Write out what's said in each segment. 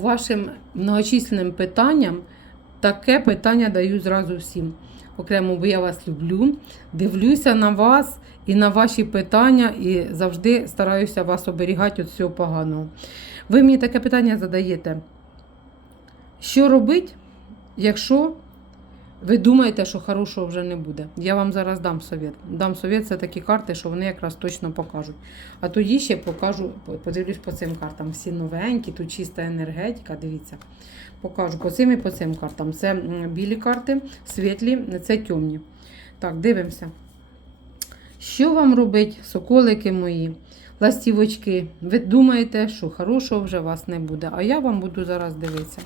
Вашим многочисленним питанням таке питання даю зразу всім. Окремо, бо я вас люблю, дивлюся на вас і на ваші питання, і завжди стараюся вас оберігати від всього поганого. Ви мені таке питання задаєте. Що робить, якщо ви думаєте, що хорошого вже не буде? Я вам зараз дам совет. Дам совет, це такі карти, що вони якраз точно покажуть. А тоді ще покажу, подивлюсь по цим картам. Всі новенькі, тут чиста енергетика. Дивіться, покажу по цим і по цим картам. Це білі карти, світлі, це темні. Так, дивимося. Що вам робить, соколики мої, ластівочки? Ви думаєте, що хорошого вже вас не буде. А я вам буду зараз дивитися.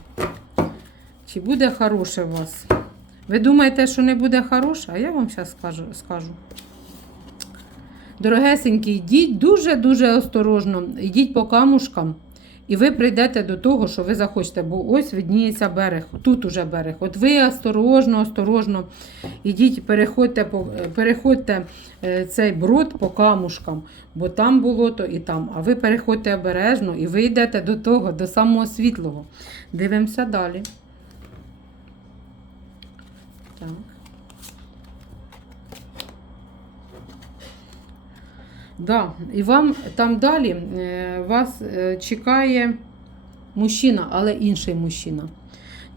Чи буде хороше у вас? Ви думаєте, що не буде хороше? А я вам зараз скажу. Дорогесенькі, йдіть дуже-дуже осторожно, йдіть по камушкам, і ви прийдете до того, що ви захочете, бо ось видніється берег, тут уже берег. От ви осторожно, осторожно йдіть, переходьте, по- переходьте е, цей брод по камушкам, бо там болото і там. А ви переходьте обережно і ви йдете до того, до самого світлого. Дивимося далі. Так. Да. І вам там далі е, вас е, чекає мужчина, але інший мужчина.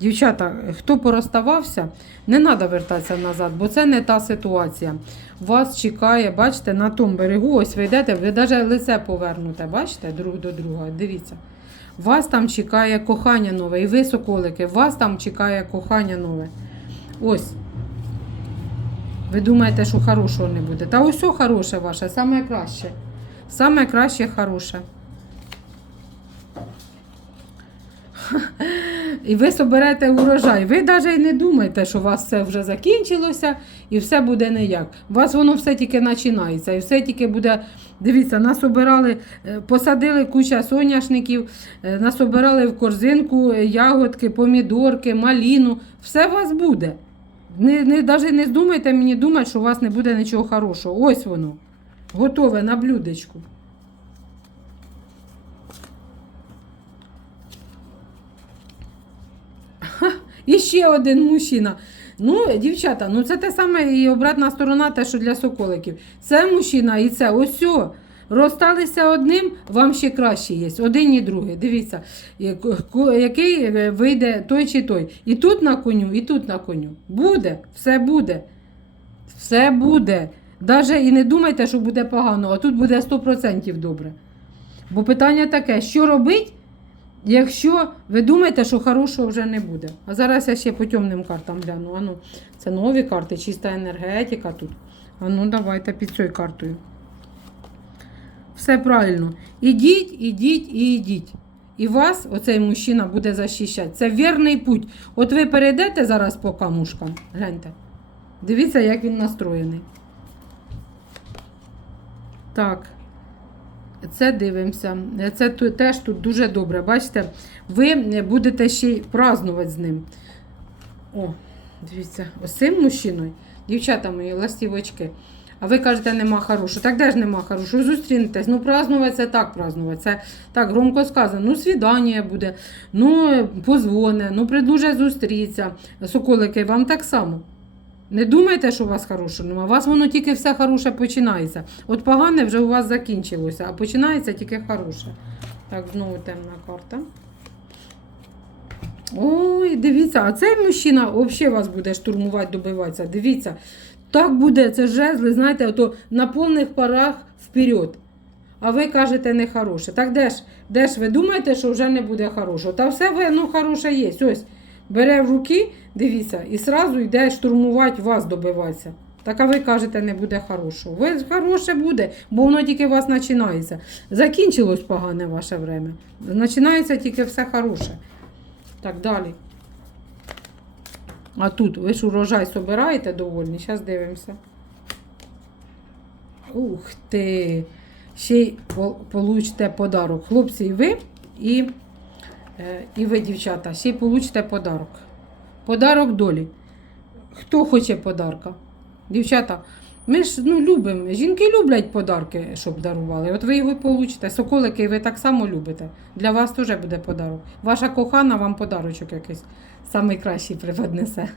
Дівчата, хто порозставався, не треба вертатися назад, бо це не та ситуація. Вас чекає, бачите, на тому берегу, ось ви йдете, ви навіть лице повернуте, бачите, друг до друга. Дивіться. Вас там чекає кохання нове, і ви, соколики, вас там чекає кохання нове. Ось. Ви думаєте, що хорошого не буде. Та ось хороше ваше, саме краще. Саме краще хороше. І ви соберете урожай. Ви навіть не думаєте, що у вас все вже закінчилося і все буде ніяк. У вас воно все тільки починається. І все тільки буде. Дивіться, насобирали, е, посадили куча соняшників, е, насобирали в корзинку е, ягодки, помідорки, маліну. Все у вас буде. Не, не, навіть не здумайте мені думати, що у вас не буде нічого хорошого. Ось воно. Готове на блюдечку. Ха, І ще один мужчина. Ну, дівчата, ну це те саме і обратна сторона, те, що для соколиків. Це мужчина і це ось. о. Розсталися одним, вам ще краще є. Один і другий. Дивіться, який е, вийде той чи той. І тут на коню, і тут на коню. Буде, все буде. Все буде. Даже і не думайте, що буде погано, а тут буде 100% добре. Бо питання таке: що робить, якщо ви думаєте, що хорошого вже не буде? А зараз я ще по темним картам гляну. Ану, це нові карти, чиста енергетика тут. А ну, давайте під цією картою. Все правильно. Ідіть, ідіть і ідіть. І вас оцей мужчина буде захищати. Це вірний путь. От ви перейдете зараз по камушкам. Гляньте. Дивіться, як він настроєний. Так. Це дивимося. Це теж тут дуже добре. Бачите, ви будете ще й празднувати з ним. О, дивіться, ось цим мужчиною, дівчата мої, ластівочки. А ви кажете, нема хорошого. Так де ж нема хорошого? Зустрінетесь. Ну, празднувати це так празднувати. Це так громко сказано. Ну, свідання буде, ну, позвоне, ну, предложить зустрітися. Соколики, вам так само. Не думайте, що у вас хороше, нема. У вас воно тільки все хороше починається. От погане вже у вас закінчилося, а починається тільки хороше. Так, знову темна карта. Ой, дивіться, а цей мужчина взагалі вас буде штурмувати, добиватися. Дивіться, так буде, це жезли, знаєте, ото на повних парах вперед. А ви кажете не хороше. Так де ж, де ж ви думаєте, що вже не буде хорошого? Та все ви, ну, хороше є. Ось бере в руки, дивіться, і сразу йде штурмувати вас, добиватися. Так а ви кажете, не буде хорошого. Ви хороше буде, бо воно тільки у вас починається. Закінчилось погане ваше время. Починається тільки все хороше. Так, далі. А тут ви ж урожай собираєте доволі. Зараз дивимося. Ух ти! Ще й получите подарок. Хлопці, і ви, і, е, і ви, дівчата, ще й получите подарок. Подарок долі. Хто хоче подарка? Дівчата, Ми ж ну, любимо. Жінки люблять подарки, щоб дарували. От ви його получите. Соколики ви так само любите. Для вас теж буде подарок. Ваша кохана вам подарочок якийсь. найкращий кращий преподнесе.